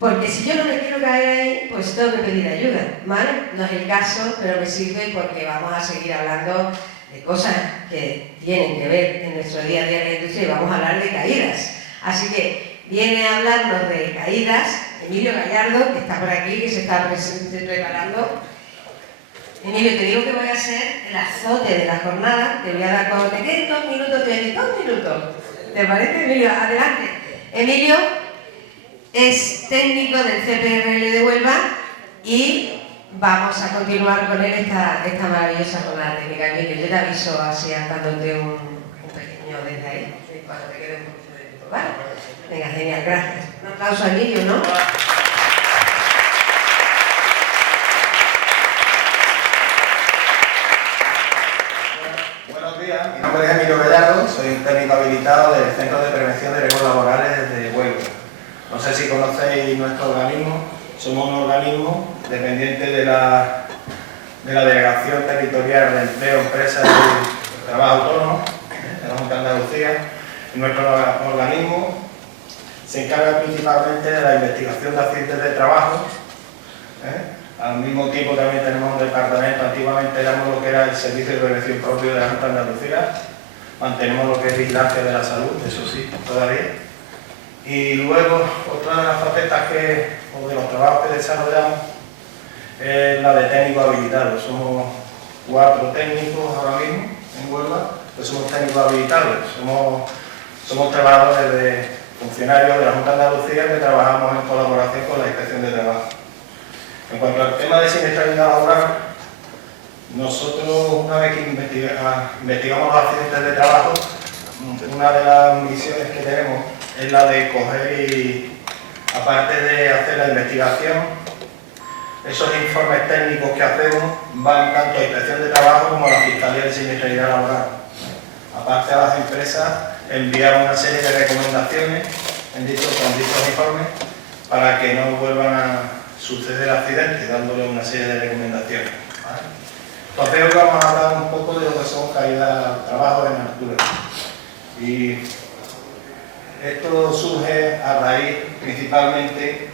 Porque si yo no me quiero caer ahí, pues tengo que pedir ayuda, ¿vale? No es el caso, pero me sirve porque vamos a seguir hablando de cosas que tienen que ver en nuestro día a día en la industria y vamos a hablar de caídas. Así que viene a hablarnos de caídas Emilio Gallardo, que está por aquí, que se está preparando. Emilio, te digo que voy a hacer el azote de la jornada, te voy a dar, cuando te queden 2 minutos, te voy a decir 2 minutos. ¿Te parece, Emilio? Adelante. Emilio es técnico del CPRL de Huelva y vamos a continuar con él esta maravillosa jornada técnica. Emilio, yo te aviso así dándote un pequeño desde ahí, cuando te quede un poquito de tiempo, ¿vale? Venga, genial, gracias. Un aplauso a Emilio, ¿no? Buenos días, mi nombre es Emilio Gallardo, soy técnico habilitado del Centro de Prevención de Riesgos Laborales de Huelva. No sé si conocéis nuestro organismo, somos un organismo dependiente de la Delegación Territorial de Empleo, Empresas y Trabajo Autónomo de la Junta de Andalucía. Y nuestro organismo se encarga principalmente de la investigación de accidentes de trabajo. Al mismo tiempo también tenemos un departamento, antiguamente éramos lo que era el Servicio de Prevención propio de la Junta de Andalucía, mantenemos lo que es vigilancia de la salud, eso sí, todavía. Y luego, otra de las facetas o de los trabajos que desarrollamos es la de técnico habilitado. Somos 4 técnicos ahora mismo en Huelva, que somos técnicos habilitados, somos trabajadores funcionarios de la Junta de Andalucía que trabajamos en colaboración con la Inspección de Trabajo. En cuanto al tema de siniestralidad laboral, nosotros una vez que investigamos los accidentes de trabajo, una de las misiones que tenemos es la de coger y, aparte de hacer la investigación, esos informes técnicos que hacemos van tanto a Inspección de Trabajo como a la Fiscalía de Siniestralidad Laboral. Aparte a las empresas enviar una serie de recomendaciones con dichos informes para que no vuelvan a suceder accidentes, dándole una serie de recomendaciones. ¿Vale? Entonces hoy vamos a hablar un poco de lo que son caídas, trabajos en altura. Y esto surge a raíz principalmente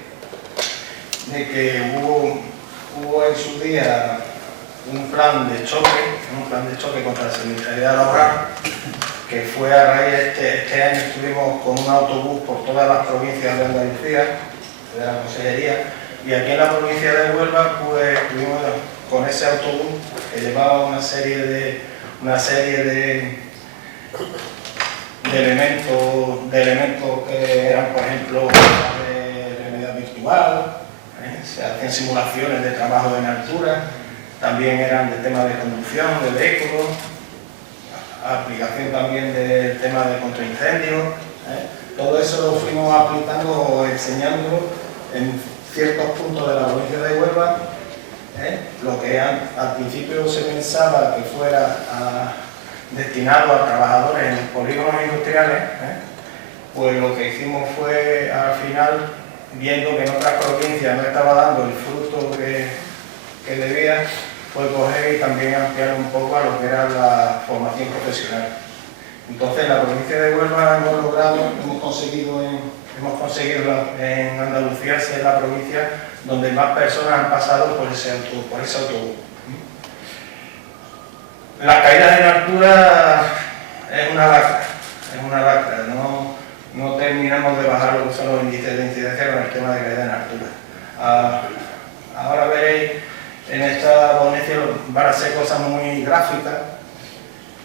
de que hubo en su día un plan de choque contra la siniestralidad laboral, que fue a raíz de este año estuvimos con un autobús por todas las provincias de Andalucía, de la Consellería, y aquí en la provincia de Huelva pues estuvimos con ese autobús que llevaba una serie de elementos que eran, por ejemplo, de realidad virtual, se hacían simulaciones de trabajo en altura, también eran de temas de conducción de vehículos, aplicación también del tema de contraincendios. Todo eso lo fuimos aplicando o enseñándolo en ciertos puntos de la provincia de Huelva. Lo que al principio se pensaba que fuera destinado a trabajadores en los polígonos industriales, pues lo que hicimos fue, al final, viendo que en otras provincias no estaba dando el fruto que debía, fue coger y también ampliar un poco a lo que era la formación profesional. Entonces, en la provincia de Huelva hemos conseguido en Andalucía ser la provincia donde más personas han pasado por ese autobús. Las caídas en altura es una lacra, no terminamos de bajar lo que son los índices de incidencia con el tema de caída en altura. Ahora veréis, en esta ponencia van a ser cosas muy gráficas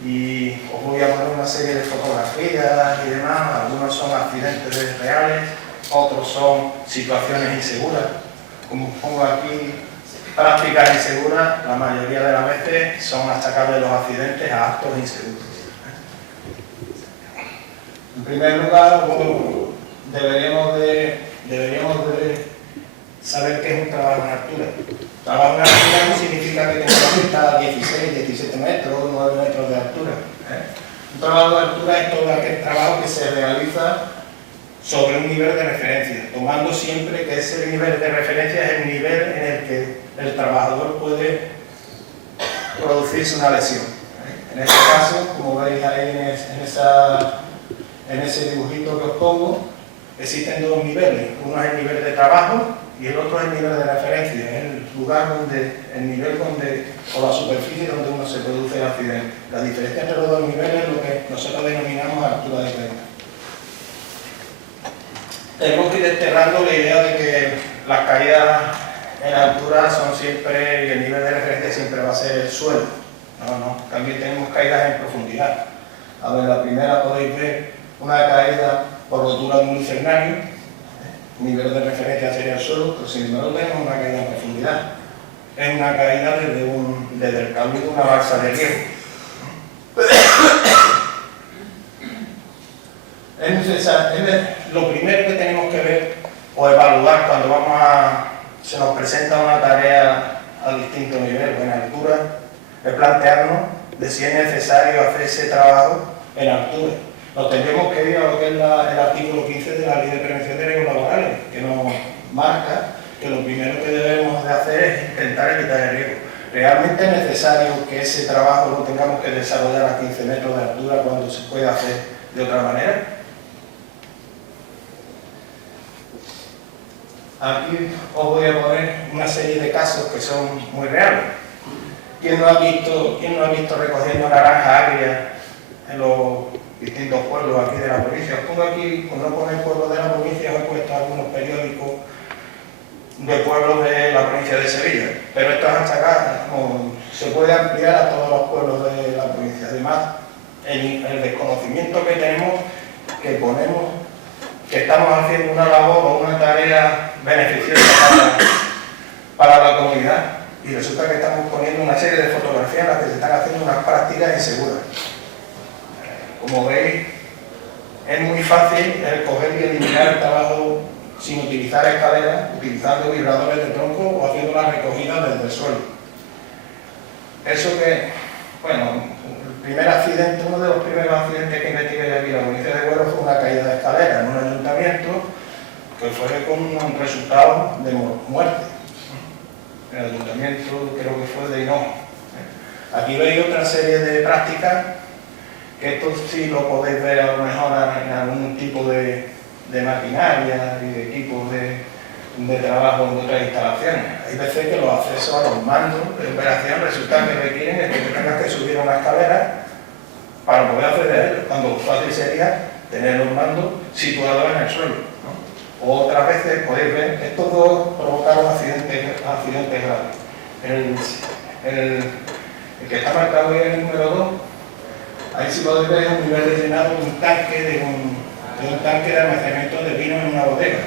y os voy a poner una serie de fotografías y demás. Algunos son accidentes reales, otros son situaciones inseguras. Como os pongo aquí, prácticas inseguras, la mayoría de las veces son achacables los accidentes a actos inseguros. En primer lugar, deberíamos de saber qué es un trabajo en altura. Trabajo en altura no significa que tengamos que estar a 16, 17 metros, 9 metros de altura. Un trabajo de altura es todo aquel trabajo que se realiza sobre un nivel de referencia, tomando siempre que ese nivel de referencia es el nivel en el que el trabajador puede producirse una lesión. En este caso, como veis ahí en ese dibujito que os pongo, existen dos niveles, uno es el nivel de trabajo y el otro es el nivel de referencia, es el lugar donde, el nivel donde, o la superficie donde uno se produce el accidente. La diferencia entre los dos niveles es lo que nosotros denominamos altura de caída. Tenemos que ir desterrando la idea de que las caídas en altura son siempre, y el nivel de referencia siempre va a ser el suelo. No, también tenemos caídas en profundidad. A ver, la primera podéis ver una caída por rotura de un lucernario, nivel de referencia sería el suelo, pero sin embargo tenemos una caída en profundidad. Es una caída desde el cambio de una balsa de riego. Es necesario, lo primero que tenemos que ver o evaluar cuando se nos presenta una tarea a distinto nivel o en altura, es plantearnos de si es necesario hacer ese trabajo en altura. Nos tendremos que ir a lo que es el artículo 15 de la Ley de Prevención de Riesgos Laborales, que nos marca que lo primero que debemos de hacer es intentar evitar el riesgo. ¿Realmente es necesario que ese trabajo lo tengamos que desarrollar a 15 metros de altura cuando se puede hacer de otra manera? Aquí os voy a poner una serie de casos que son muy reales. ¿Quién no ha visto recogiendo naranja agria en los distintos pueblos aquí de la provincia? Os pongo aquí, por no poner pueblos de la provincia, os he puesto algunos periódicos de pueblos de la provincia de Sevilla, pero esto es achacado, se puede ampliar a todos los pueblos de la provincia. Además, el desconocimiento que tenemos, que estamos haciendo una labor o una tarea beneficiosa para la comunidad, y resulta que estamos poniendo una serie de fotografías en las que se están haciendo unas prácticas inseguras. Como veis, es muy fácil el coger y eliminar el trabajo sin utilizar escaleras, utilizando vibradores de tronco o haciendo la recogida desde el suelo. Eso que, bueno, uno de los primeros accidentes que investigué aquí en la provincia de Huelva fue una caída de escalera en un ayuntamiento que fue con un resultado de muerte. El ayuntamiento creo que fue de Hinojo. Aquí veis otra serie de prácticas, que esto sí lo podéis ver a lo mejor en algún tipo de maquinaria y de equipos de trabajo en otras instalaciones. Hay veces que los accesos a los mandos de operación resulta que requieren el que tengas que subir a una escalera para poder acceder a ellos, cuando fácil sería tener los mandos situados en el suelo, ¿no? O otras veces podéis ver que estos dos provocaron accidentes graves. El que está marcado ahí en el número 2, ahí sí podéis ver un nivel de llenado de un tanque de almacenamiento de vino en una bodega.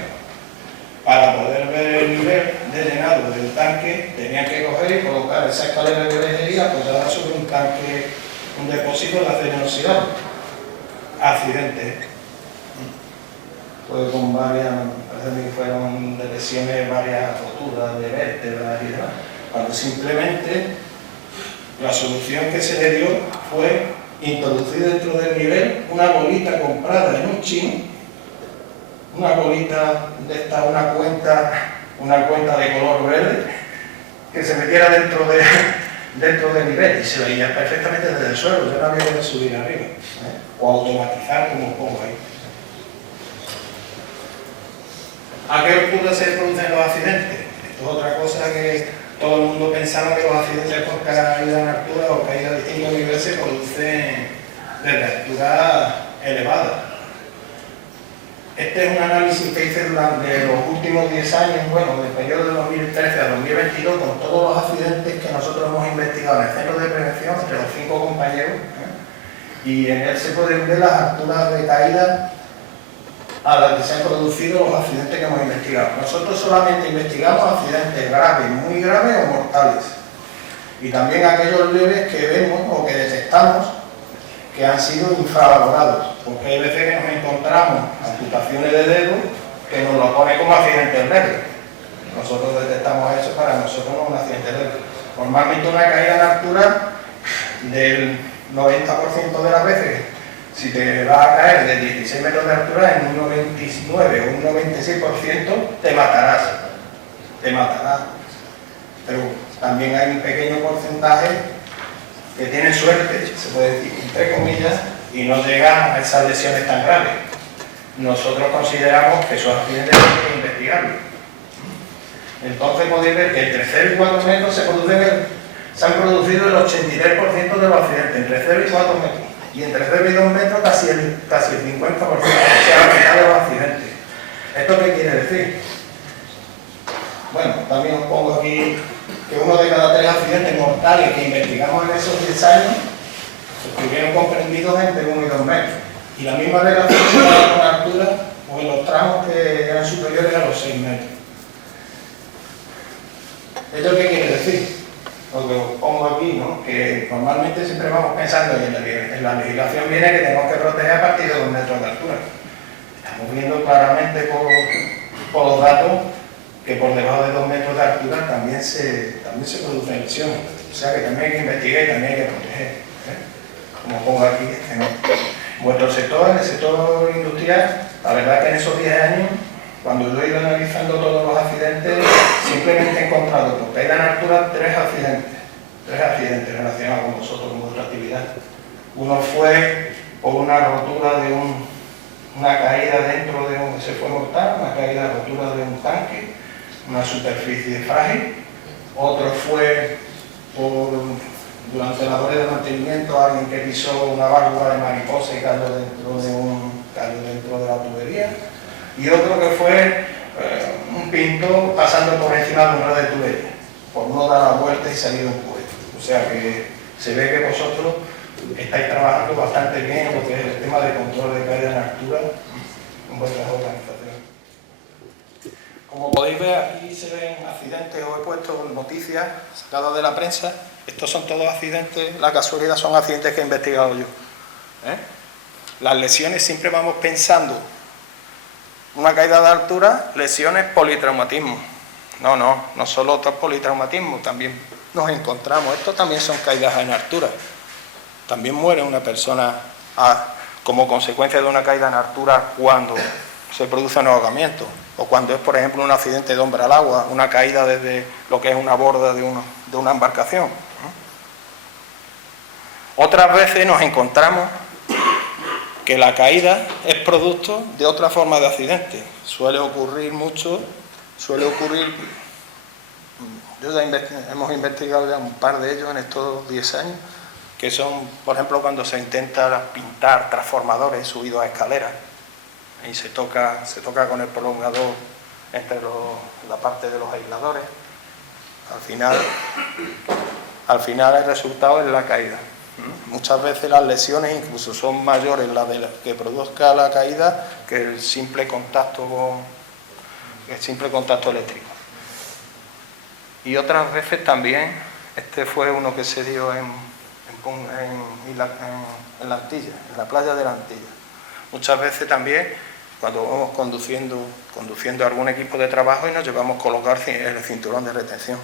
Para poder ver el nivel de llenado del tanque, tenían que coger y colocar esa escalera de vejería apoyada sobre un tanque, un depósito de acero inoxidable. Accidentes. Fue con varias, parece que fueron de lesiones, varias roturas de vértebras y demás. Cuando simplemente la solución que se le dio fue introducir dentro del nivel una bolita comprada en un chino, una bolita de esta, una cuenta de color verde, que se metiera dentro del nivel y se veía perfectamente desde el suelo. Yo no había que subir arriba, o automatizar como os pongo ahí. ¿A qué altura se producen los accidentes? Esto es otra cosa que todo el mundo pensaba, que los accidentes por caída en altura o caída de distintos niveles se producen desde alturas elevadas. Este es un análisis que hice durante los últimos 10 años, bueno, del periodo de 2013 a 2022, con todos los accidentes que nosotros hemos investigado en el centro de prevención entre los 5 compañeros, y en él se pueden ver las alturas de caída a las que se han producido los accidentes que hemos investigado. Nosotros solamente investigamos accidentes graves, muy graves o mortales, y también aquellos leves que vemos o que detectamos que han sido infravalorados, porque hay veces que nos encontramos amputaciones de dedos que nos lo pone como accidentes leves. Nosotros detectamos eso, para nosotros no es un accidente leve. Normalmente una caída en altura del 90% de las veces, si te vas a caer de 16 metros de altura, en un 99 o un 96% te matarás. Pero también hay un pequeño porcentaje que tiene suerte, se puede decir, entre comillas, y no llega a esas lesiones tan graves. nosotros consideramos que esos accidentes hay que investigarlos. Entonces podéis ver que entre 0 y 4 metros se han producido el 83% de los accidentes, entre 0 y 4 metros. Y entre 0 y 2 metros casi el 50%, o sea, la mitad de los accidentes. ¿Esto qué quiere decir? Bueno, también os pongo aquí que uno de cada 3 accidentes mortales que investigamos en esos 10 años estuvieron comprendidos entre 1 y 2 metros. Y la misma relación se da con la altura o en los tramos que eran superiores a los 6 metros. ¿Esto qué quiere decir? Lo que os pongo aquí, ¿no? Que normalmente siempre vamos pensando, y en la legislación viene que tenemos que proteger a partir de 2 metros de altura. Estamos viendo claramente por los datos que por debajo de 2 metros de altura también se producen lesiones. O sea que también hay que investigar y también hay que proteger. Como pongo aquí, en vuestro sector, en el sector industrial, la verdad es que en esos 10 años, cuando yo he ido analizando todos los accidentes, simplemente he encontrado por caída en altura 3 accidentes relacionados con vosotros, con vuestra actividad. Uno fue por una rotura de una caída dentro de un, se fue mortal, una caída, rotura de un tanque, una superficie frágil. Otro fue durante labores de mantenimiento, alguien que pisó una válvula de mariposa y cayó dentro de la tubería. Y otro que fue un pinto pasando por encima de un red de tubería, por no dar la vuelta y salir un cohete. O sea que se ve que vosotros estáis trabajando bastante bien en lo que es el tema de control de caída en altura en vuestras organizaciones. Como podéis ver, aquí se ven accidentes, os he puesto noticias sacadas de la prensa. Estos son todos accidentes, la casualidad son accidentes que he investigado yo. Las lesiones siempre vamos pensando, una caída de altura, lesiones, politraumatismo. No solo otros politraumatismos, también nos encontramos, estos también son caídas en altura. También muere una persona como consecuencia de una caída en altura cuando se produce un ahogamiento, o cuando es, por ejemplo, un accidente de hombre al agua, una caída desde lo que es una borda de una embarcación. Otras veces nos encontramos que la caída es producto de otra forma de accidente. Suele ocurrir, hemos investigado ya un par de ellos en estos 10 años, que son, por ejemplo, cuando se intenta pintar transformadores subidos a escaleras y se toca con el prolongador entre la parte de los aisladores. Al final el resultado es la caída. Muchas veces las lesiones incluso son mayores las que produzca la caída que el simple contacto eléctrico. Y otras veces también, este fue uno que se dio en la Antilla, en la playa de la Antilla. Muchas veces también cuando vamos conduciendo algún equipo de trabajo y nos llevamos a colocar el cinturón de retención.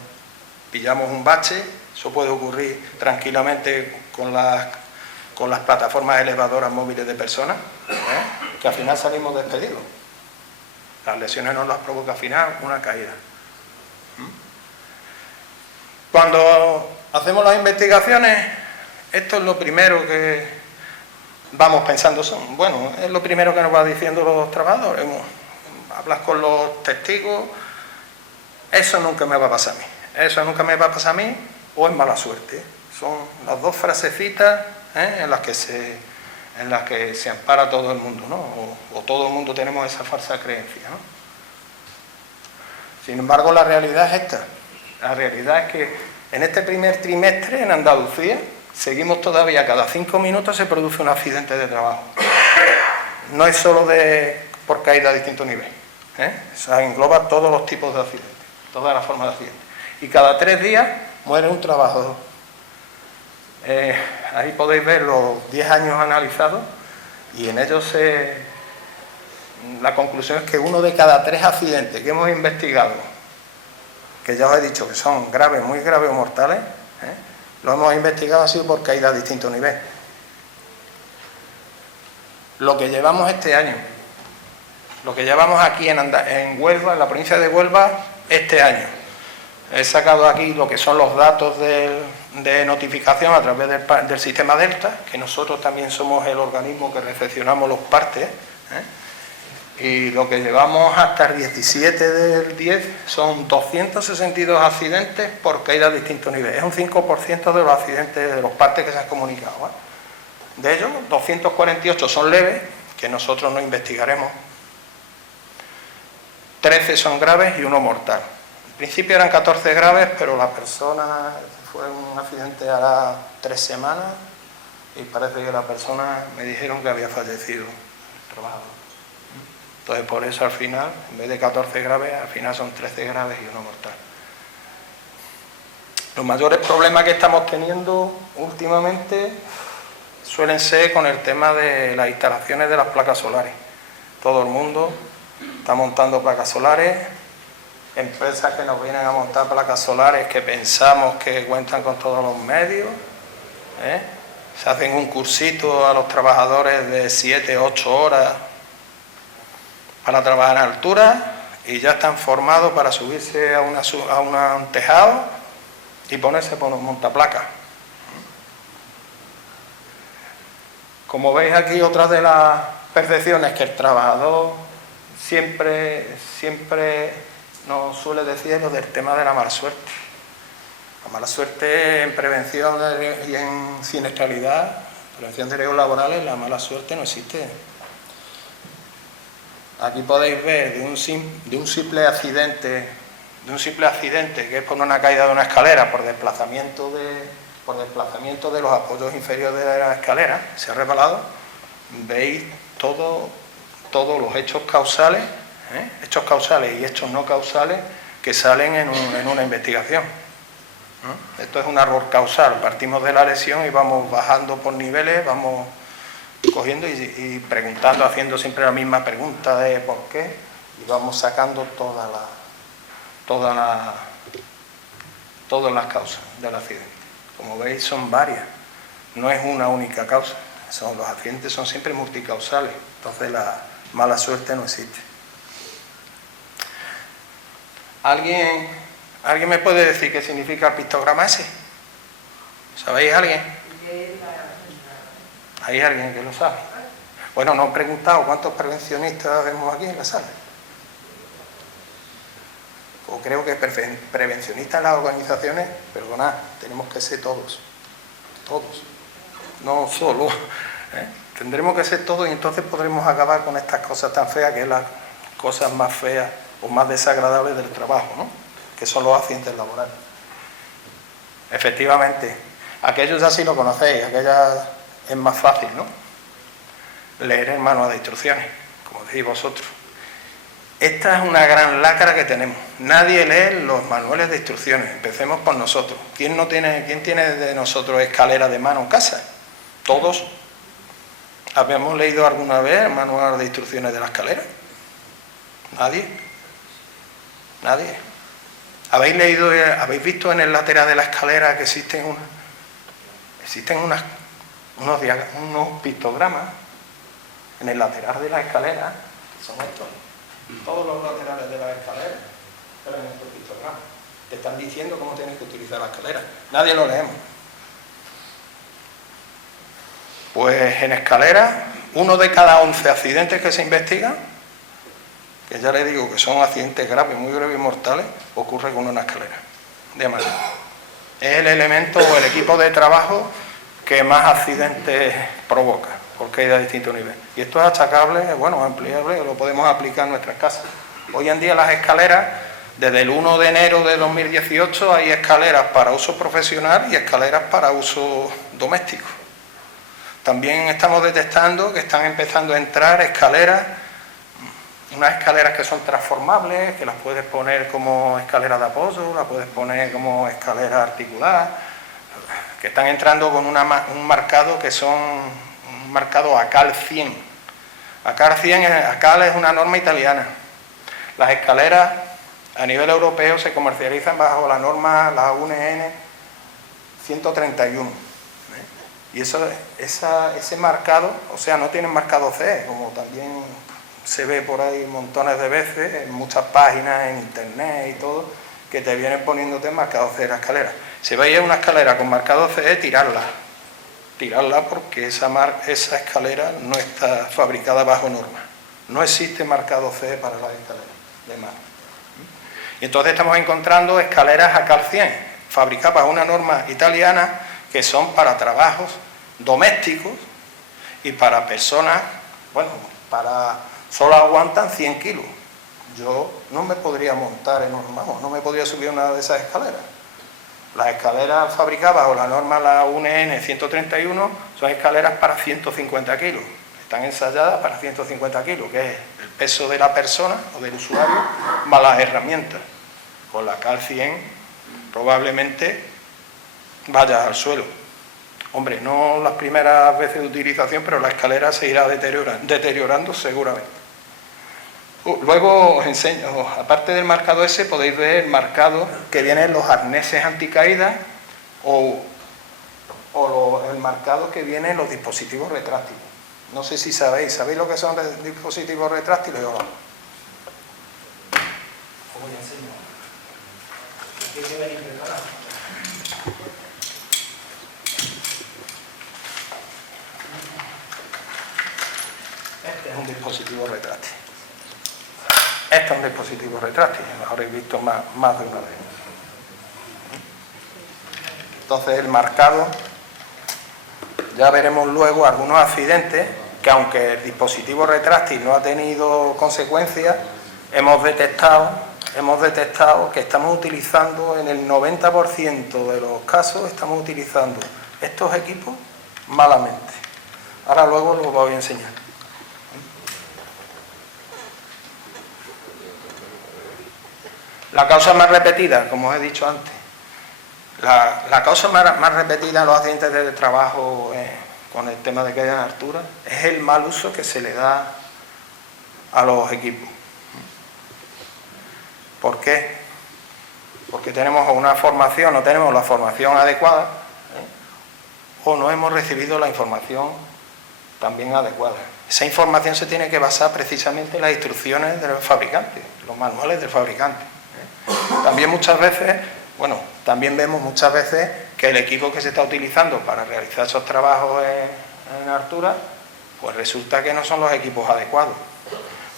Pillamos un bache, eso puede ocurrir tranquilamente con las plataformas elevadoras móviles de personas, que al final salimos despedidos. Las lesiones no las provoca al final una caída. Cuando hacemos las investigaciones, esto es lo primero que vamos pensando, es lo primero que nos va diciendo los trabajadores. Hablas con los testigos, eso nunca me va a pasar a mí. Eso nunca me va a pasar a mí, o es mala suerte. Son las dos frasecitas en las que se ampara todo el mundo, ¿no? O todo el mundo tenemos esa falsa creencia, ¿no? Sin embargo, la realidad es esta. La realidad es que en este primer trimestre en Andalucía seguimos todavía, cada 5 minutos se produce un accidente de trabajo. No es solo por caída a distinto nivel, O sea, engloba todos los tipos de accidentes, todas las formas de accidentes. Y cada 3 días muere un trabajador. Ahí podéis ver los 10 años analizados y en ellos la conclusión es que 1 de cada 3 accidentes que hemos investigado, que ya os he dicho que son graves, muy graves o mortales, lo hemos investigado ha sido por caída a distinto nivel. Lo que llevamos este año, lo que llevamos aquí en Huelva, en la provincia de Huelva, este año. He sacado aquí lo que son los datos de notificación a través del sistema Delta, que nosotros también somos el organismo que recepcionamos los partes, Y lo que llevamos hasta el 17 del 10 son 262 accidentes por caída a distintos niveles. Es un 5% de los accidentes, de los partes que se han comunicado, ¿eh? De ellos, 248 son leves, que nosotros no investigaremos. 13 son graves y uno mortal. En principio eran 14 graves, pero la persona fue un accidente hará 3 semanas y parece que la persona me dijeron que había fallecido el trabajador. Entonces, por eso al final, en vez de 14 graves, al final son 13 graves y uno mortal. Los mayores problemas que estamos teniendo últimamente suelen ser con el tema de las instalaciones de las placas solares. Todo el mundo está montando placas solares, empresas que nos vienen a montar placas solares que pensamos que cuentan con todos los medios, ¿eh? Se hacen un cursito a los trabajadores de 7, 8 horas para trabajar a altura y ya están formados para subirse a un tejado y ponerse por un montaplacas. Como veis aquí, otra de las percepciones que el trabajador siempre nos suele decir es lo del tema de la mala suerte. La mala suerte en prevención y en siniestralidad, prevención de riesgos laborales, la mala suerte no existe. Aquí podéis ver de un simple accidente que es por una caída de una escalera, por desplazamiento de los apoyos inferiores de la escalera, se ha resbalado, veis todos los hechos causales, hechos causales y hechos no causales que salen en una investigación. Esto es un árbol causal, partimos de la lesión y vamos bajando por niveles, vamos cogiendo y preguntando, haciendo siempre la misma pregunta de por qué, y vamos sacando todas las causas del accidente. Como veis, son varias, no es una única causa, los accidentes son siempre multicausales, entonces la mala suerte no existe. ¿Alguien me puede decir qué significa el pictograma ese? ¿Sabéis alguien? ¿Hay alguien que lo sabe? Bueno, nos he preguntado cuántos prevencionistas vemos aquí en la sala. O creo que prevencionistas en las organizaciones, perdonad, tenemos que ser todos, no solo, tendremos que ser todos y entonces podremos acabar con estas cosas tan feas, que es las cosas más feas o más desagradables del trabajo, ¿no? Que son los accidentes laborales. Efectivamente, aquellos ya sí lo conocéis, aquella es más fácil, ¿no? Leer el manual de instrucciones, como decís vosotros. Esta es una gran lacra que tenemos. Nadie lee los manuales de instrucciones. Empecemos por nosotros. ¿Quién tiene de nosotros escalera de mano en casa? Todos. ¿Habíamos leído alguna vez el manual de instrucciones de la escalera? Nadie. ¿Habéis visto en el lateral de la escalera que existen unos pictogramas en el lateral de la escalera? Que son estos. Todos los laterales de la escalera tienen estos pictogramas. Te están diciendo cómo tienes que utilizar la escalera. Nadie lo leemos. Pues en escalera, 1 de cada 11 accidentes que se investigan, que ya les digo que son accidentes graves, muy graves y mortales, ocurre con una escalera de mano. Es el elemento o el equipo de trabajo que más accidentes provoca, por caída a distintos niveles. Y esto es achacable, ampliable, lo podemos aplicar en nuestras casas. Hoy en día las escaleras, desde el 1 de enero de 2018, hay escaleras para uso profesional y escaleras para uso doméstico. También estamos detectando que están empezando a entrar escaleras, unas escaleras que son transformables, que las puedes poner como escalera de apoyo, las puedes poner como escalera articular, que están entrando con un marcado que son un marcado ACAL 100. ACAL es una norma italiana. Las escaleras a nivel europeo se comercializan bajo la norma, la UNN 131. Y ese marcado, o sea, no tienen marcado CE, como también se ve por ahí montones de veces, en muchas páginas, en internet y todo, que te vienen poniéndote marcado CE en la escalera. Si veis una escalera con marcado CE, tirarla porque esa escalera no está fabricada bajo norma, No existe marcado CE para las escaleras de mano. Y entonces estamos encontrando escaleras ACAL 100, fabricadas bajo una norma italiana, que son para trabajos domésticos y para personas, bueno, solo aguantan 100 kilos. Yo no me podría montar no me podría subir una de esas escaleras. Las escaleras fabricadas bajo la norma, la UNN 131, son escaleras para 150 kilos. Están ensayadas para 150 kilos, que es el peso de la persona o del usuario más las herramientas. Con la ACAL 100 probablemente vayas al suelo. Hombre, no las primeras veces de utilización, pero la escalera se irá deteriorando seguramente. Luego os enseño, aparte del marcado ese, podéis ver el marcado que viene en los arneses anticaídas o el marcado que viene en los dispositivos retráctiles. No sé si sabéis lo que son los dispositivos retráctiles o no. Os voy a enseñar. Aquí hay que venir preparado. Este es un dispositivo retráctil. Este es un dispositivo retráctil, lo habréis visto más de una vez. Entonces el marcado, ya veremos luego algunos accidentes que, aunque el dispositivo retráctil no ha tenido consecuencias, hemos detectado que estamos utilizando, en el 90% de los casos, estamos utilizando estos equipos malamente. Ahora luego los voy a enseñar. La causa más repetida, como os he dicho antes, la causa más repetida en los accidentes de trabajo con el tema de caída en altura es el mal uso que se le da a los equipos. ¿Por qué? Porque tenemos una formación, no tenemos la formación adecuada, o no hemos recibido la información también adecuada. Esa información se tiene que basar precisamente en las instrucciones del fabricante, los manuales del fabricante. También también vemos muchas veces que el equipo que se está utilizando para realizar esos trabajos en altura, pues resulta que no son los equipos adecuados.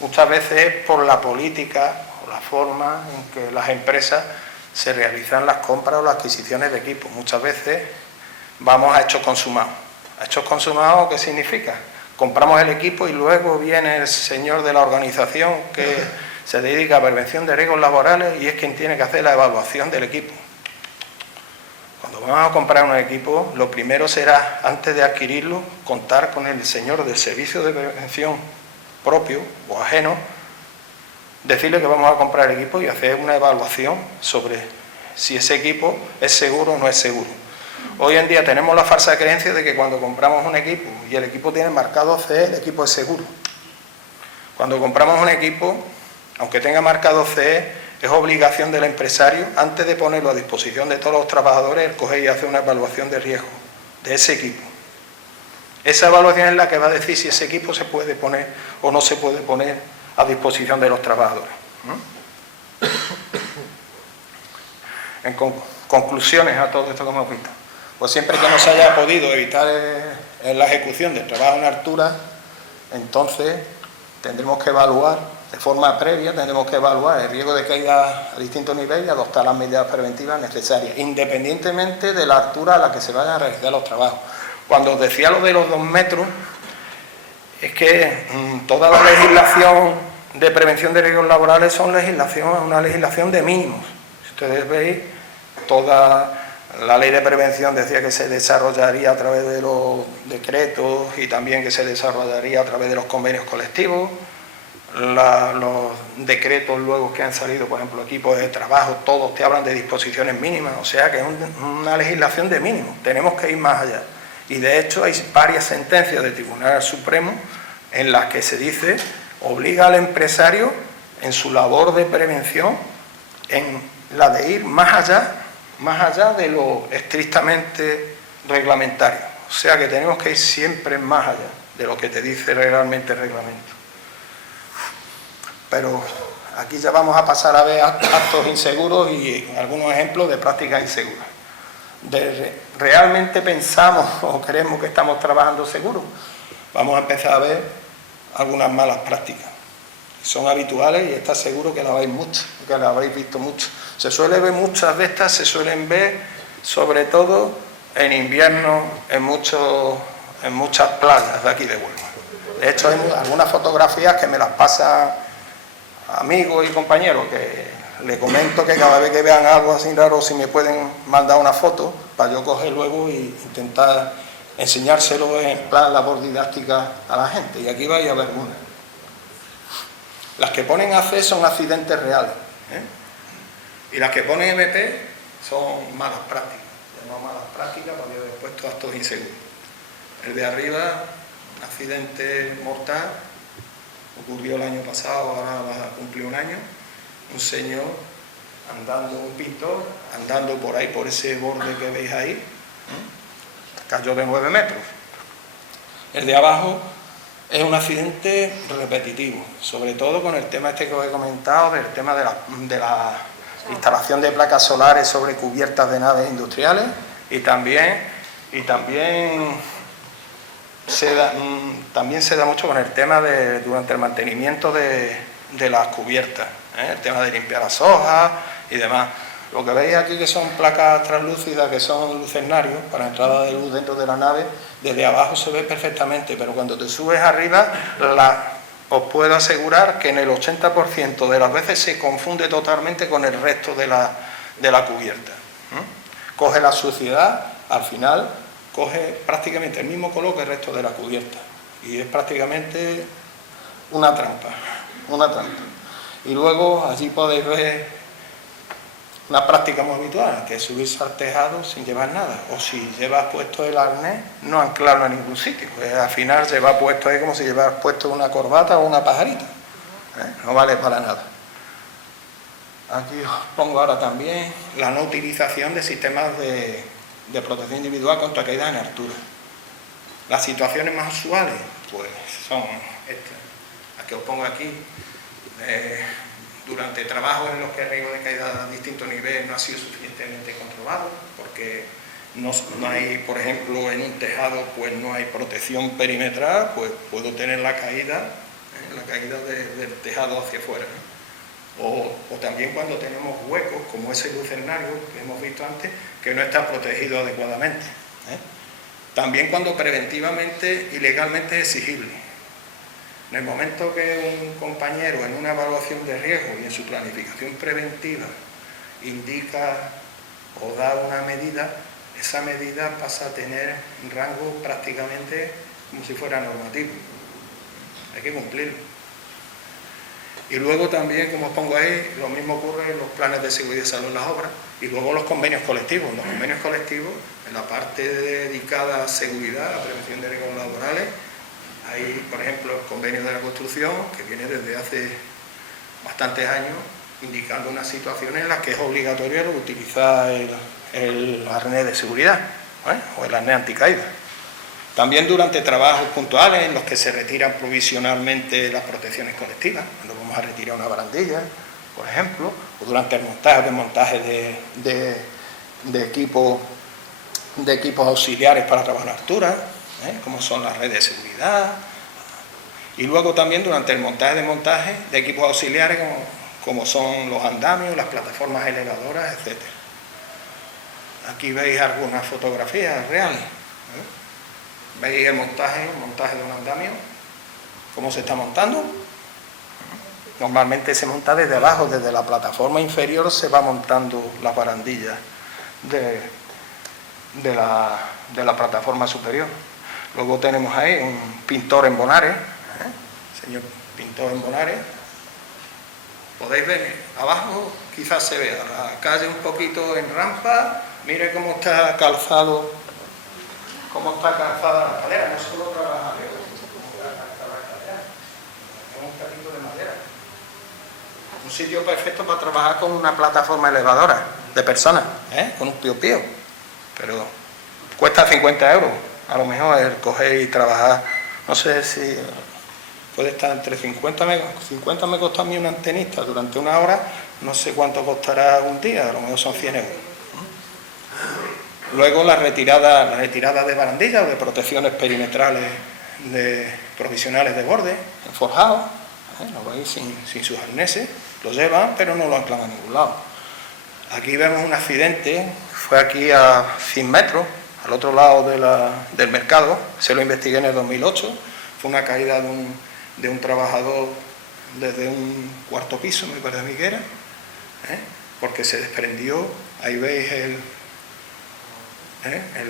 Muchas veces por la política o la forma en que las empresas se realizan las compras o las adquisiciones de equipos. Muchas veces vamos a hechos consumados. ¿Hechos consumados qué significa? Compramos el equipo y luego viene el señor de la organización que se dedica a prevención de riesgos laborales y es quien tiene que hacer la evaluación del equipo. Cuando vamos a comprar un equipo, lo primero será, antes de adquirirlo, contar con el señor del servicio de prevención propio o ajeno, decirle que vamos a comprar el equipo y hacer una evaluación sobre si ese equipo es seguro o no es seguro. Hoy en día tenemos la falsa creencia de que cuando compramos un equipo y el equipo tiene marcado CE, el equipo es seguro. Cuando compramos un equipo, aunque tenga marcado CE, es obligación del empresario, antes de ponerlo a disposición de todos los trabajadores, el coger y hacer una evaluación de riesgo de ese equipo. Esa evaluación es la que va a decir si ese equipo se puede poner o no se puede poner a disposición de los trabajadores. En conclusiones a todo esto que hemos visto, pues siempre que no se haya podido evitar la ejecución del trabajo en altura, entonces tendremos que evaluar de forma previa, tendremos que evaluar el riesgo de caída a distintos niveles y adoptar las medidas preventivas necesarias, independientemente de la altura a la que se vayan a realizar los trabajos. Cuando os decía lo de los 2 metros, es que toda la legislación de prevención de riesgos laborales una legislación de mínimos. Si ustedes veis, toda la ley de prevención decía que se desarrollaría a través de los decretos y también que se desarrollaría a través de los convenios colectivos. Los decretos luego que han salido, por ejemplo, equipos de trabajo, todos te hablan de disposiciones mínimas, o sea que es una legislación de mínimos, tenemos que ir más allá. Y de hecho hay varias sentencias del Tribunal Supremo en las que se dice, obliga al empresario en su labor de prevención, en la de ir más allá de lo estrictamente reglamentario. O sea que tenemos que ir siempre más allá de lo que te dice realmente el reglamento. Pero aquí ya vamos a pasar a ver actos inseguros y algunos ejemplos de prácticas inseguras. ¿Realmente pensamos o creemos que estamos trabajando seguros? Vamos a empezar a ver algunas malas prácticas. son habituales y está seguro que la veis mucho, que la habréis visto mucho. Se suele ver muchas de estas, se suelen ver sobre todo en invierno en muchas playas de aquí de Huelva. De hecho, hay algunas fotografías que me las pasan amigos y compañeros que le comento que cada vez que vean algo así raro, si me pueden mandar una foto para yo coger luego e intentar enseñárselo en plan labor didáctica a la gente. Y aquí vais a ver algunas. Las que ponen AC son accidentes reales, y las que ponen MP son malas prácticas. Llamamos malas prácticas porque haber puesto actos inseguros. El de arriba, accidente mortal, ocurrió el año pasado, ahora va a cumplir un año. Un señor andando, un pintor, andando por ahí, por ese borde que veis ahí, cayó de 9 metros. El de abajo es un accidente repetitivo, sobre todo con el tema este que os he comentado, del tema de la instalación de placas solares sobre cubiertas de naves industriales, y también se da mucho con el tema durante el mantenimiento de las cubiertas, el tema de limpiar las hojas y demás. Lo que veis aquí, que son placas translúcidas, que son lucernarios para entrada de luz dentro de la nave, desde abajo se ve perfectamente, pero cuando te subes arriba, os puedo asegurar que en el 80% de las veces se confunde totalmente con el resto de la cubierta. Coge la suciedad, al final coge prácticamente el mismo color que el resto de la cubierta, y es prácticamente una trampa. Y luego allí podéis ver una práctica muy habitual, que es subirse al tejado sin llevar nada, o si llevas puesto el arnés, no anclarlo en ningún sitio, pues al final lleva puesto ahí como si llevas puesto una corbata o una pajarita, no vale para nada. Aquí os pongo ahora también la no utilización de sistemas de protección individual contra caídas en altura. Las situaciones más usuales, pues son estas, las que os pongo aquí. Durante trabajos en los que el riesgo de caída a distintos niveles no ha sido suficientemente controlado, porque no hay, por ejemplo, en un tejado pues no hay protección perimetral, pues puedo tener la caída del tejado hacia afuera, ¿no? O también cuando tenemos huecos, como ese lucernario que hemos visto antes, que no está protegido adecuadamente, También cuando preventivamente y legalmente es exigible. En el momento que un compañero en una evaluación de riesgo y en su planificación preventiva indica o da una medida, esa medida pasa a tener un rango prácticamente como si fuera normativo. Hay que cumplirlo. Y luego también, como os pongo ahí, lo mismo ocurre en los planes de seguridad y salud en las obras, y luego los convenios colectivos. Los convenios colectivos, en la parte dedicada a seguridad, a prevención de riesgos laborales, hay, por ejemplo, el convenio de la construcción, que viene desde hace bastantes años, indicando unas situaciones en las que es obligatorio utilizar el arnés de seguridad, o el arnés anticaída. También durante trabajos puntuales en los que se retiran provisionalmente las protecciones colectivas, cuando vamos a retirar una barandilla, por ejemplo, o durante el montaje de equipos auxiliares para trabajar a altura, como son las redes de seguridad, y luego también durante el montaje de equipos auxiliares como son los andamios, las plataformas elevadoras, etc. Aquí veis algunas fotografías reales. Veis el montaje de un andamio, cómo se está montando. Normalmente se monta desde abajo, desde la plataforma inferior se va montando la barandilla de la plataforma superior. Luego tenemos ahí un pintor en Bonares, señor pintor en Bonares. Podéis ver, abajo quizás se vea la calle un poquito en rampa. Mire cómo está calzada la escalera, no solo trabaja arriba, es un carrito de madera. Un sitio perfecto para trabajar con una plataforma elevadora de personas, con un pío. Pero cuesta 50 euros, a lo mejor el coger y trabajar, no sé si puede estar entre 50 me costó a mí una antenista durante una hora, no sé cuánto costará un día, a lo mejor son 100 euros. Luego la retirada de barandillas o de protecciones perimetrales provisionales de borde, en forjado. Lo veis sin sus arneses, lo llevan, pero no lo anclan a ningún lado. Aquí vemos un accidente, fue aquí a 100 metros, al otro lado del mercado, se lo investigué en el 2008, fue una caída de un trabajador desde un cuarto piso, me parece a mí que era, porque se desprendió, ahí veis el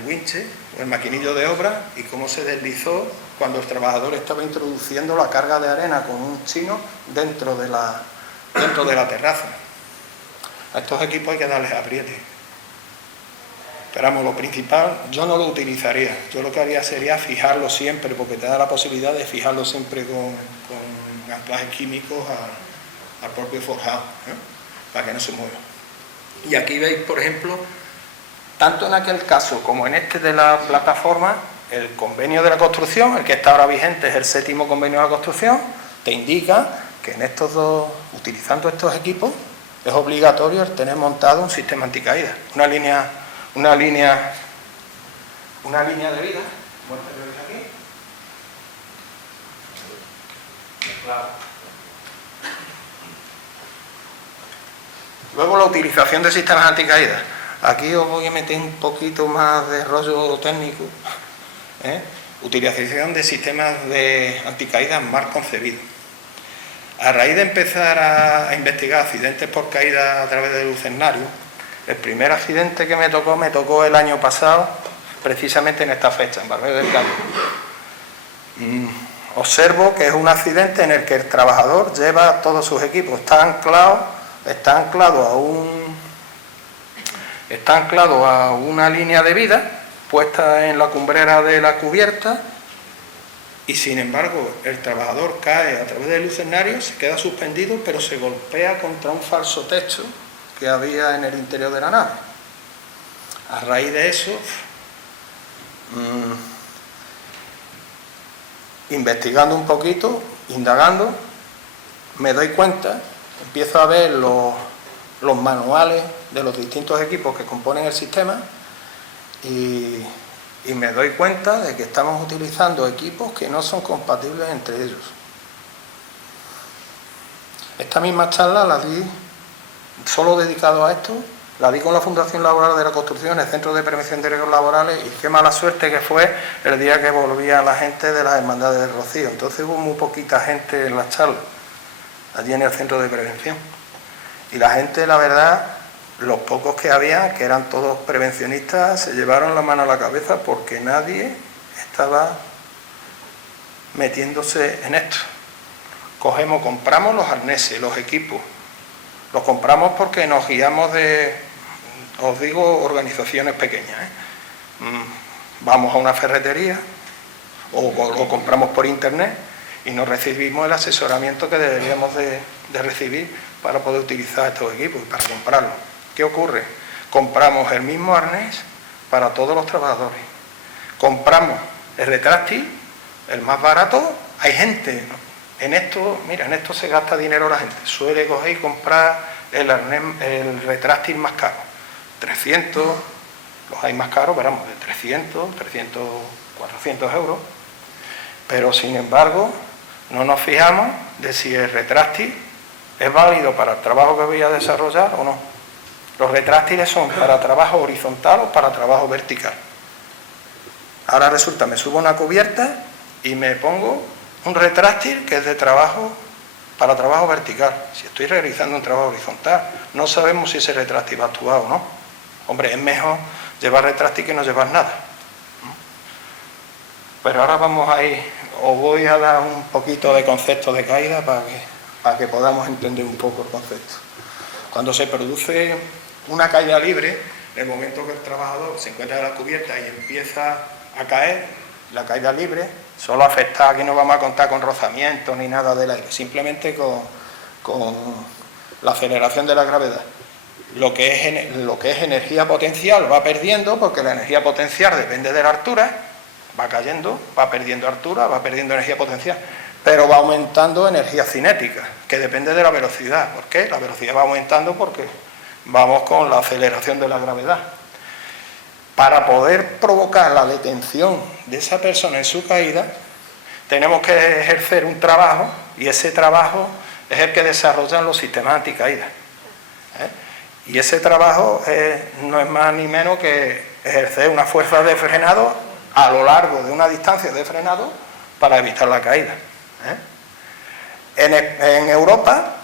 winche, o el maquinillo de obra, y cómo se deslizó cuando el trabajador estaba introduciendo la carga de arena con un chino dentro de la terraza. A estos equipos hay que darles apriete. Pero vamos, lo principal, yo no lo utilizaría. Yo lo que haría sería fijarlo siempre, porque te da la posibilidad de fijarlo siempre con anclajes químicos al propio forjado, para que no se mueva. Y aquí veis, por ejemplo, tanto en aquel caso como en este de la plataforma, el convenio de la construcción, el que está ahora vigente es el 7º convenio de la construcción, te indica que en estos dos, utilizando estos equipos, es obligatorio el tener montado un sistema anticaída, una línea de vida, bueno, lo veis aquí. Claro. Luego la utilización de sistemas anticaídas. Aquí os voy a meter un poquito más de rollo técnico. Utilización de sistemas de anticaídas mal concebidos. A raíz de empezar a investigar accidentes por caída a través del lucernario, el primer accidente que me tocó el año pasado, precisamente en esta fecha, en Barbero del Cabo. Observo que es un accidente en el que el trabajador lleva todos sus equipos, está anclado a una línea de vida puesta en la cumbrera de la cubierta, y sin embargo el trabajador cae a través del lucernario, se queda suspendido, pero se golpea contra un falso techo que había en el interior de la nave. A raíz de eso, investigando un poquito, indagando, me doy cuenta, empiezo a ver los manuales de los distintos equipos que componen el sistema, y me doy cuenta de que estamos utilizando equipos que no son compatibles entre ellos. Esta misma charla la di, solo dedicado a esto, la di con la Fundación Laboral de la Construcción, el Centro de Prevención de Riesgos Laborales, y qué mala suerte que fue el día que volvía la gente de las Hermandades del Rocío. Entonces hubo muy poquita gente en la charla, allí en el Centro de Prevención. Y la gente, la verdad, los pocos que había, que eran todos prevencionistas, se llevaron la mano a la cabeza porque nadie estaba metiéndose en esto. Compramos los arneses, los equipos, los compramos porque nos guiamos de, os digo, organizaciones pequeñas. Vamos a una ferretería o lo compramos por internet y no recibimos el asesoramiento que deberíamos de recibir para poder utilizar estos equipos y para comprarlos. ¿Qué ocurre? Compramos el mismo arnés para todos los trabajadores. Compramos el retráctil, el más barato. Hay gente, en esto se gasta dinero la gente. Suele coger y comprar el retráctil más caro. 300, los hay más caros, pero vamos, de 300, 400 euros. Pero sin embargo, no nos fijamos de si el retráctil es válido para el trabajo que voy a desarrollar o no. Los retráctiles son para trabajo horizontal o para trabajo vertical. Ahora resulta, me subo a una cubierta y me pongo un retráctil que es para trabajo vertical. Si estoy realizando un trabajo horizontal, no sabemos si ese retráctil va a actuar o no. Hombre, es mejor llevar retráctil que no llevar nada. Pero ahora vamos a ir, os voy a dar un poquito de concepto de caída para que podamos entender un poco el concepto. Cuando se produce una caída libre, en el momento que el trabajador se encuentra en la cubierta y empieza a caer, la caída libre solo afecta, aquí no vamos a contar con rozamiento ni nada del aire, simplemente con la aceleración de la gravedad. Lo que es energía potencial va perdiendo, porque la energía potencial depende de la altura, va cayendo, va perdiendo altura, va perdiendo energía potencial, pero va aumentando energía cinética, que depende de la velocidad. ¿Por qué? La velocidad va aumentando porque vamos con la aceleración de la gravedad. Para poder provocar la detención de esa persona en su caída, tenemos que ejercer un trabajo y ese trabajo es el que desarrollan los sistemas anticaídas. Y ese trabajo no es más ni menos que ejercer una fuerza de frenado a lo largo de una distancia de frenado para evitar la caída. En Europa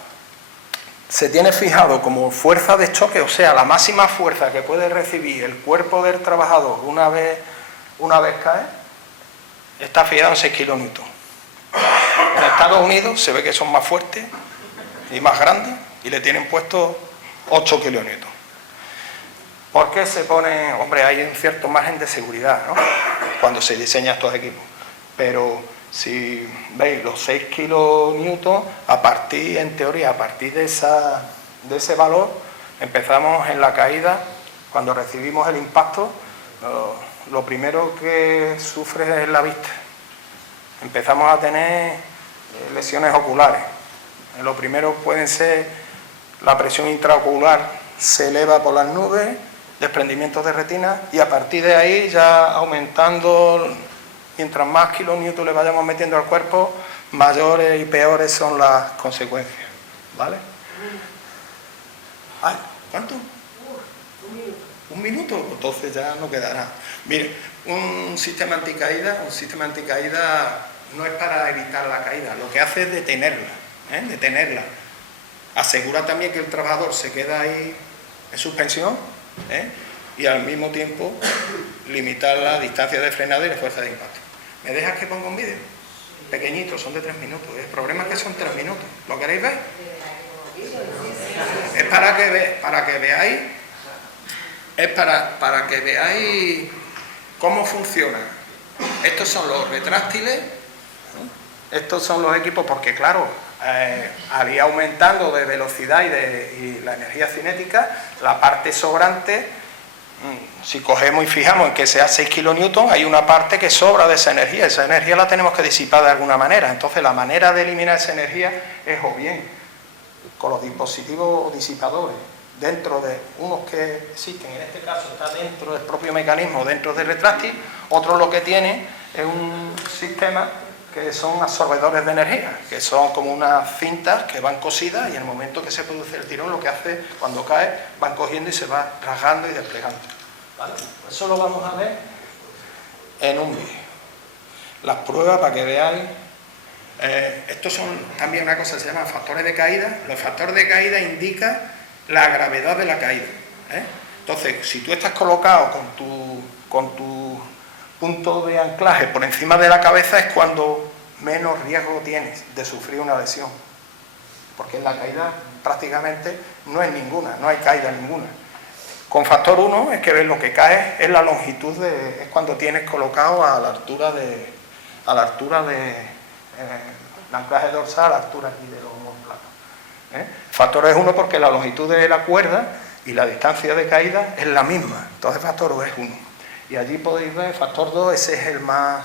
se tiene fijado como fuerza de choque, o sea, la máxima fuerza que puede recibir el cuerpo del trabajador una vez cae, está fijado en 6 kilonewtons. En Estados Unidos se ve que son más fuertes y más grandes y le tienen puesto 8 kilonewtons. ¿Por qué se pone? Hombre, hay un cierto margen de seguridad, ¿no?, cuando se diseñan estos equipos. Pero si veis los 6 kilonewtons, en teoría, a partir de ese valor, empezamos en la caída. Cuando recibimos el impacto, lo primero que sufre es la vista. Empezamos a tener lesiones oculares. Lo primero pueden ser la presión intraocular, se eleva por las nubes, desprendimientos de retina, y a partir de ahí ya aumentando, mientras más kilonewtons le vayamos metiendo al cuerpo, mayores y peores son las consecuencias, ¿vale? Ay, ¿cuánto? ¿Un minuto? Entonces ya no quedará. Mire, un sistema anticaída no es para evitar la caída, lo que hace es detenerla. Asegura también que el trabajador se queda ahí en suspensión, y al mismo tiempo limitar la distancia de frenado y la fuerza de impacto. ¿Me dejas que ponga un vídeo? Pequeñito, son de 3 minutos. El problema es que son 3 minutos. ¿Lo queréis ver? Es para que veáis. Es para que veáis cómo funciona. Estos son los retráctiles. Estos son los equipos, porque claro, al ir aumentando de velocidad y la energía cinética, la parte sobrante, si cogemos y fijamos en que sea 6 kilonewtons, hay una parte que sobra de esa energía la tenemos que disipar de alguna manera. Entonces la manera de eliminar esa energía es o bien con los dispositivos disipadores, dentro de unos que existen, en este caso está dentro del propio mecanismo, dentro del retráctil. Otro lo que tiene es un sistema que son absorbedores de energía, que son como unas cintas que van cosidas, y en el momento que se produce el tirón, lo que hace, cuando cae, van cogiendo y se va rasgando y desplegando, ¿vale? Eso lo vamos a ver en un vídeo. Las pruebas, para que veáis. Estos son también una cosa que se llama factores de caída. Los factores de caída indican la gravedad de la caída, Entonces, si tú estás colocado con tu punto de anclaje por encima de la cabeza, es cuando menos riesgo tienes de sufrir una lesión, porque en la caída prácticamente no es ninguna, no hay caída ninguna. Con factor 1 es que ves lo que cae es la longitud es cuando tienes colocado a la altura de el anclaje dorsal, a la altura aquí de los omóplatos. Factor es 1 porque la longitud de la cuerda y la distancia de caída es la misma, entonces factor es 1. Y allí podéis ver factor 2, ese es el más,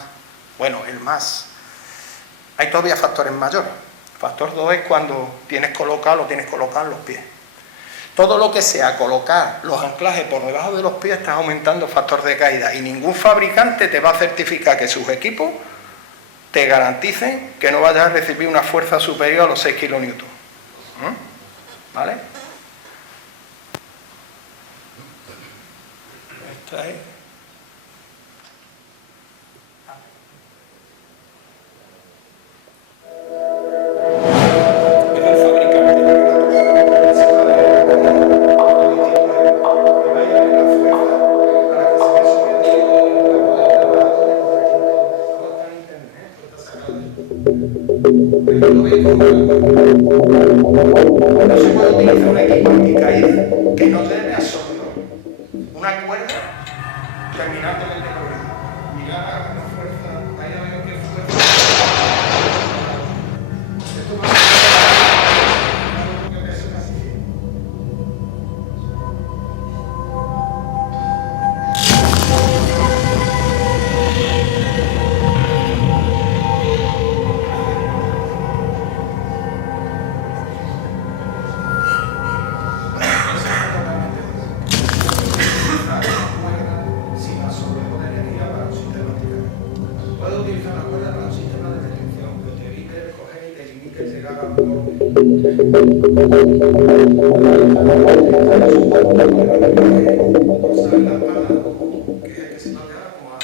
hay todavía factores mayores. Factor 2 es cuando lo tienes colocado en los pies. Todo lo que sea colocar los anclajes por debajo de los pies, estás aumentando el factor de caída, y ningún fabricante te va a certificar que sus equipos te garanticen que no vayas a recibir una fuerza superior a los 6 kilonewtons. ¿Vale? Esta es. No se puede utilizar un equipo anticaída que no tiene absorbedor. Una cuerda terminantemente corriente. Y ahora una fuerza, ahí ya veo que fuerza. Esto va a ser que es así. Sin absorber de energía para un sistema anticaída. que se haga por en la espalda, que es el que se va a quedar como a...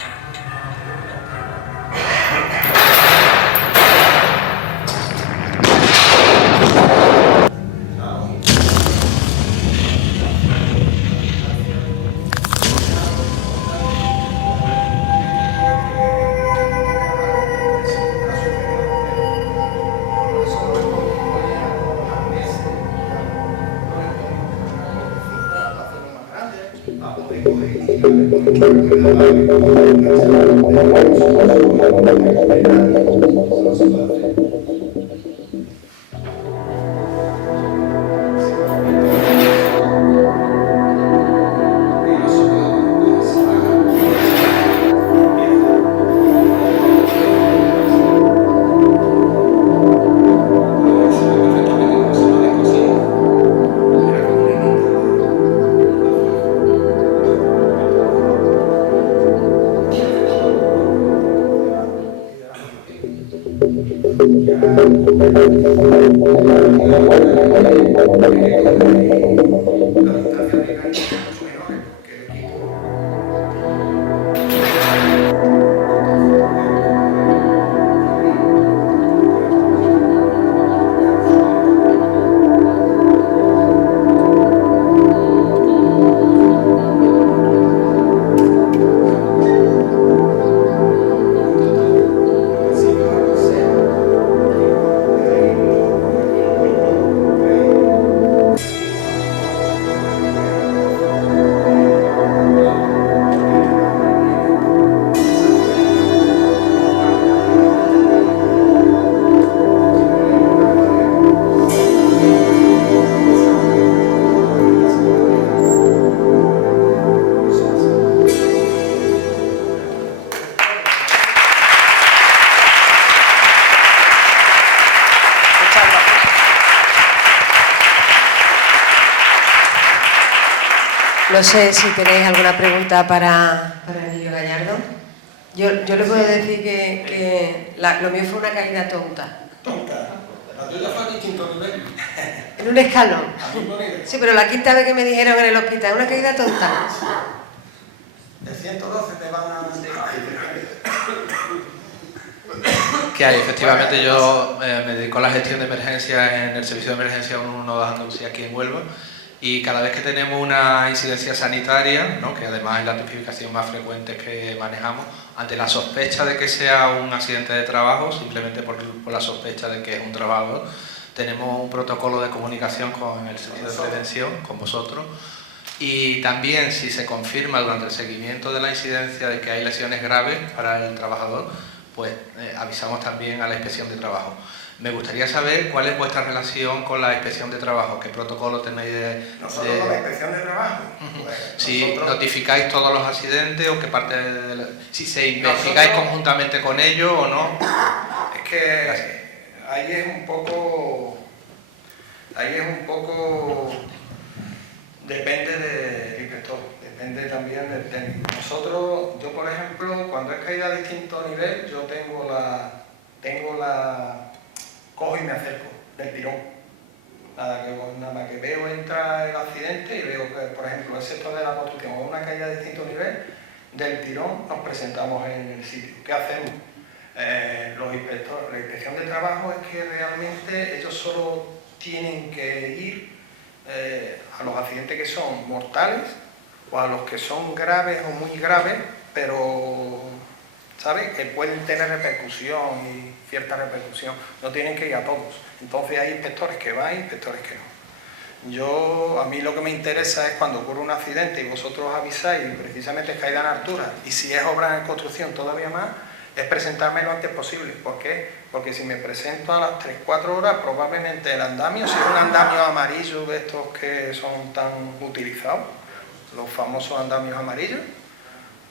No sé si tenéis alguna pregunta para Emilio Gallardo. Yo le puedo decir que lo mío fue una caída tonta. Tonta. La tuya fue a distinto nivel. En un escalón. A mismo nivel. Sí, pero la quinta vez que me dijeron en el hospital, una caída tonta. De 112 te van a... Que hay, efectivamente yo me dedico a la gestión de emergencias en el Servicio de Emergencia 112 de Andalucía aquí en Huelva, y cada vez que tenemos una incidencia sanitaria, ¿no?, que además es la tipificación más frecuente que manejamos, ante la sospecha de que sea un accidente de trabajo, simplemente por la sospecha de que es un trabajador, tenemos un protocolo de comunicación con el Servicio de Prevención, con vosotros, y también si se confirma durante el seguimiento de la incidencia de que hay lesiones graves para el trabajador, pues avisamos también a la Inspección de Trabajo. Me gustaría saber cuál es vuestra relación con la Inspección de Trabajo, qué protocolo tenéis Nosotros con la Inspección de Trabajo, pues, si nosotros... notificáis todos los accidentes o qué parte si se investigáis conjuntamente con ellos o no. Es que ahí es un poco depende del inspector, depende también del técnico. Yo por ejemplo, cuando es caída a distinto nivel, yo cojo y me acerco del tirón. Nada más que veo entra el accidente y veo que, por ejemplo, el sector de la construcción o una caída a distinto nivel, del tirón nos presentamos en el sitio. ¿Qué hacemos? Los inspectores, la Inspección de Trabajo es que realmente ellos solo tienen que ir a los accidentes que son mortales o a los que son graves o muy graves, pero ¿sabes?, que pueden tener repercusión y cierta repercusión. No tienen que ir a todos. Entonces hay inspectores que van y inspectores que no. A mí lo que me interesa es cuando ocurre un accidente y vosotros avisáis, y precisamente es caída en altura, y si es obra en construcción todavía más, es presentarme lo antes posible. ¿Por qué? Porque si me presento a las 3-4 horas, probablemente el andamio, si es un andamio amarillo de estos que son tan utilizados, los famosos andamios amarillos,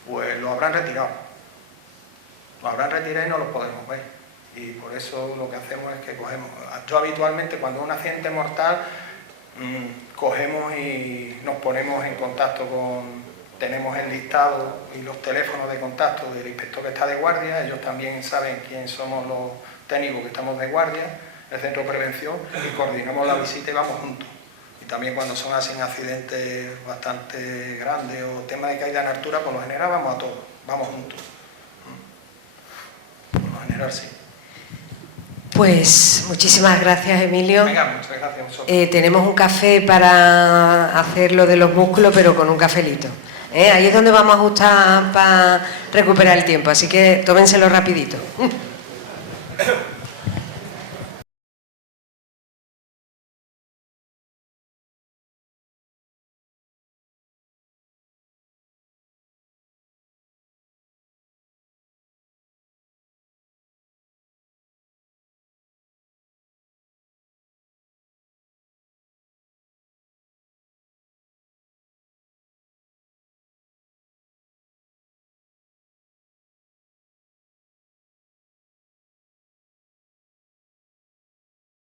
pues lo habrán retirado. Lo habrán retirado y no los podemos ver. Y por eso lo que hacemos es que cogemos... Yo habitualmente, cuando es un accidente mortal, cogemos y nos ponemos en contacto con... Tenemos el listado y los teléfonos de contacto del inspector que está de guardia. Ellos también saben quién somos los técnicos que estamos de guardia el centro de prevención, y coordinamos la visita y vamos juntos. Y también cuando son así accidentes bastante grandes o temas de caída en altura, por lo general vamos a todos, vamos juntos. Por lo general sí. Pues muchísimas gracias, Emilio. Venga, muchas gracias a vosotros. Tenemos un café para hacer lo de los músculos, pero con un cafelito. Ahí es donde vamos a ajustar para recuperar el tiempo, así que tómenselo rapidito.